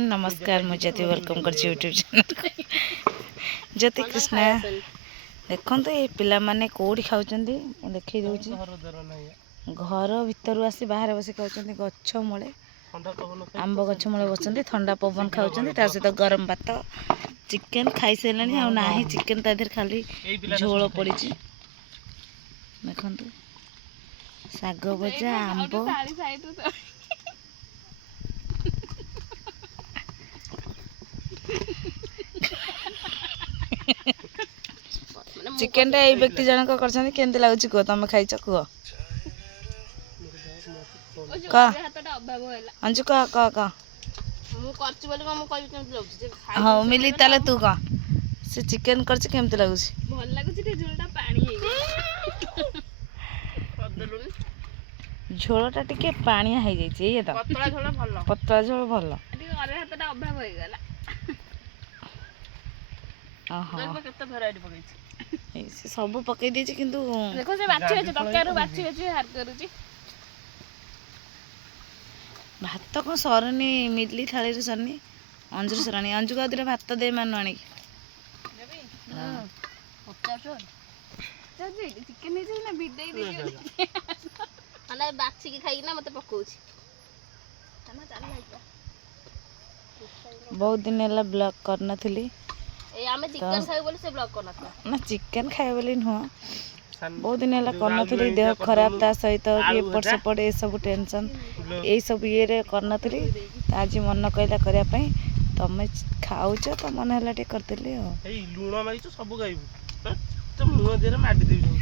नमस्कार मु ज्योति वेलकम कर यूट्यूब चैनल ज्योति कृष्णा देखो तो ये पिला माने कोड़ी खाऊ देखी दूची घर भितर आसी बाहर बस खाऊँ गछ मूले आंब गछ मूले बस ठंडा पवन खाऊँ सहित गरम भात चिकेन खाई सारे आ ना चिकेन तादेह खाली झोल पड़ी देखु शाग भजा आंब चिकेन ये व्यक्ति जनक करते लगुच कह तुम खाई कह अंजु कह कह कह हाँ मिली ताले तू कह से चिकेन करमती लगुच झोलटा टिके पानिया हो जाइए तो पतला झोल भल सब पकई देछि किंतु देखो से बाछि अछि तकारू बाछि अछि हार करूछि भात को सरनी मिली थाली रे सरनी अंजुर सरनी अंजु का दिले भात दे मान आनी हां पचास जल्दी चिकन नै छै ना बिडै दे अना बाछि के खाई ना मते पकोछि तमा चाल लाइक बहुत दिन एला ब्लॉग करना थली ए आमे चिकन खाइ बोले से ब्लॉग करना था ना चिकन खाए बोली नुह बहुत दिन है करना देह खराब ता सहित एपट सेपट ये सब टेंशन यही सब ये करना आज मन कहला करने तुम खाऊच तो मन है टे करदेली लुण मारी सब खाइबू तो मुह देर माटी देबी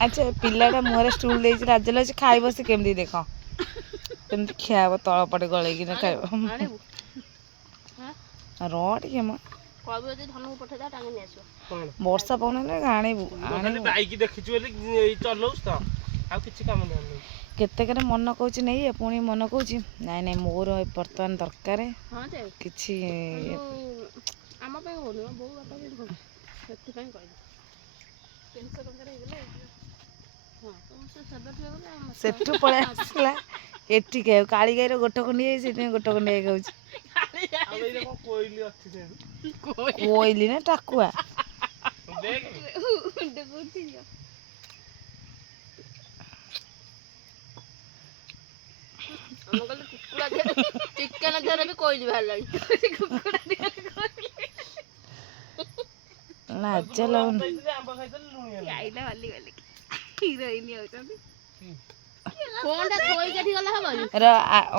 अच्छा पिलाटा मुहर स्टूल दे राज लगे खाई बस केमती देख केमती खियाब तल पटे गलैक खाइब रे वर्षा पवन आणबू केतक मन कौच नहीं पुणी मन कौच नाई नाई मोर बर्तमान दरकार किछि सेठू पड़े आसला एठी खाऊ काली गाई गोट खंडी गोट खंडी खाऊ कोइली ना टाकुआ चिकन देहरे भी कोइली बाहर लाज लगुन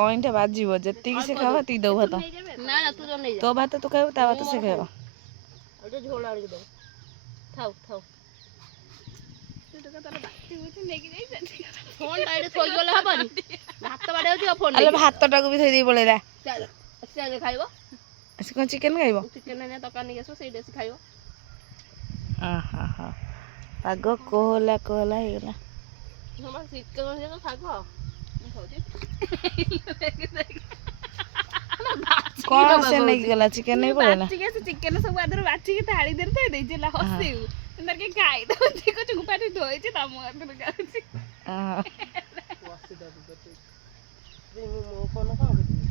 अईठा बाजिब जी से खाव ती दो भात तो भात तू खाइब ता भात से खाइब भात टाक भी थी पड़ेगा कौन चिकेन खाइब पाग कोहला कोहला हो कौन से नहीं गला चिकेन नहीं पड़ेला चिकेन सब आदर बाछि के थाली देर दे दे जेला हसेउ अंदर के खाई दो देखो चुपाटी धोई छी तम आदर गाछि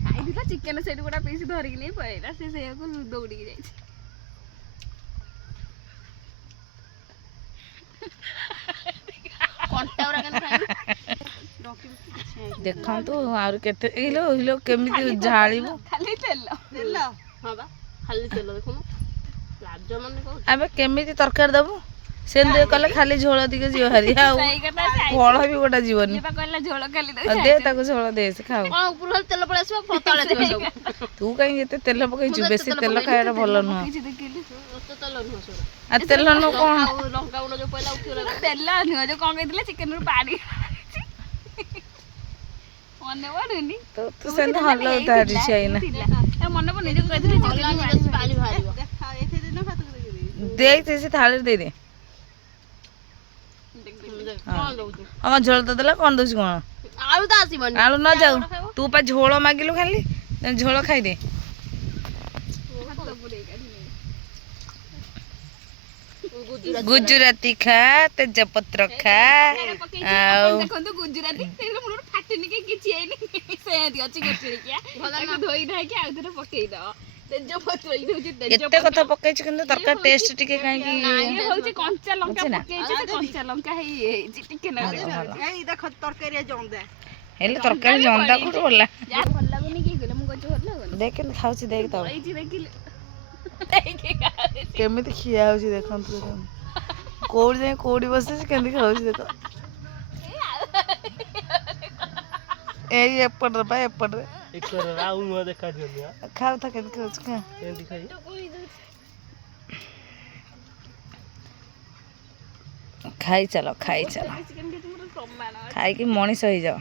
खाई दिला चिकेन सेट गोटा पीस धरि के नहीं पड़ेला से को दौड़ी के जाई छी देखा तो आर केते इलो इलो केमिति झाळीबो खाली तेल तेल हां बा खाली तेल देखो लाज मन को अबे केमिति तरकार दबो सेन दे कले खाली झोल दिके जियो हरी आ फळ भी गोटा जीवनी जेबा कहला झोल खाली दे दे ताको झोल दे से खाओ आ ऊपर तेल पड़े आसबा फतळे दे सब तू काई एते तेल पकई छु बेसी तेल खायडा भलो न किछि देखिली तो तेल न सोरा आ तेल न कोन लंका उनो जो पहिला उठिला तेल न जो कोन कहदिले चिकन रो पानी मने पड़ुनी तो तू सेन हल्लो उतारी छैना ए मने पड़ुनी जो कहदिले चिकन पानी भारिबो एथे दिन भात दे से थाली दे दे हां झोल तो देला कोन दोस कोन आलू तो आसीबनी आलू न जाऊ तू पा झोल मागिलु खाली झोल खाई दे ଗୁଜୁରାତି ଖା ତେଜପତ୍ର ଖା ଆଉ ଦେଖନ୍ତୁ ଗୁଜୁରାତି ମୁଣ୍ଡରୁ ଫାଟିନି କି କିଛି ହେଇନି ସେମିତି ଅଛି ଗୋଟିଏ ତାକୁ ଧୋଇ ଧାଇକି ଆଉ ଥରେ ପକେଇଦବ ତେଜପତ୍ର ଏଇ ହଉଛି ଏତେ କଥା ପକେଇଛୁ କିନ୍ତୁ ତରକାରୀ ଟେଷ୍ଟ ଟିକେ କାହିଁକି ଇଏ ହଉଛି କଞ୍ଚା ଲଙ୍କା ଅଛି ନା? ପକେଇଛି ସେ କଞ୍ଚା ଲଙ୍କା ହେଇଛି ଟିକେ ନା ଏଇ ଦେଖ ତରକାରୀ ଜନ୍ଦା ହେଲେ ତରକାରୀ ଜନ୍ଦା କୋଉଠୁ ଗଲା ଯାହା ଭଲ ଲାଗୁନି କି କହିଲେ ମୁଁ କହୁଛି ଭଲ ଲାଗୁନି ଦେଖ କେମିତି ଖାଉଛି ଦେଖ ତ ପଳେଇଛି ଦେଖିଲେ ଦେଖି ଖାଉଛି। କେମିତି ଖିଆ ହଉଛି ଦେଖନ୍ତୁ ଦେଖନ୍ତୁ କୋଉଠି ଯାଇ କୋଉଠି ବସିଛି କେମିତି ଖାଉଛି ଦେଖ ଏଇ ଏପଟରେ ବା ଏପଟରେ ଏକରେ ଆଉ ମୁହଁ ଦେଖାଯିବନି ଆ ଖାଉ ଥା କେମିତି ଖାଉଛି ଖା ଏମିତି ଖାଇ ଖାଇ ଚାଲ ଖାଇ ଚାଲ ଚିକେନ କିଛି ମୋର ପ୍ରମାଣ ଖାଇକି ମଣିଷ ହେଇଯାଅ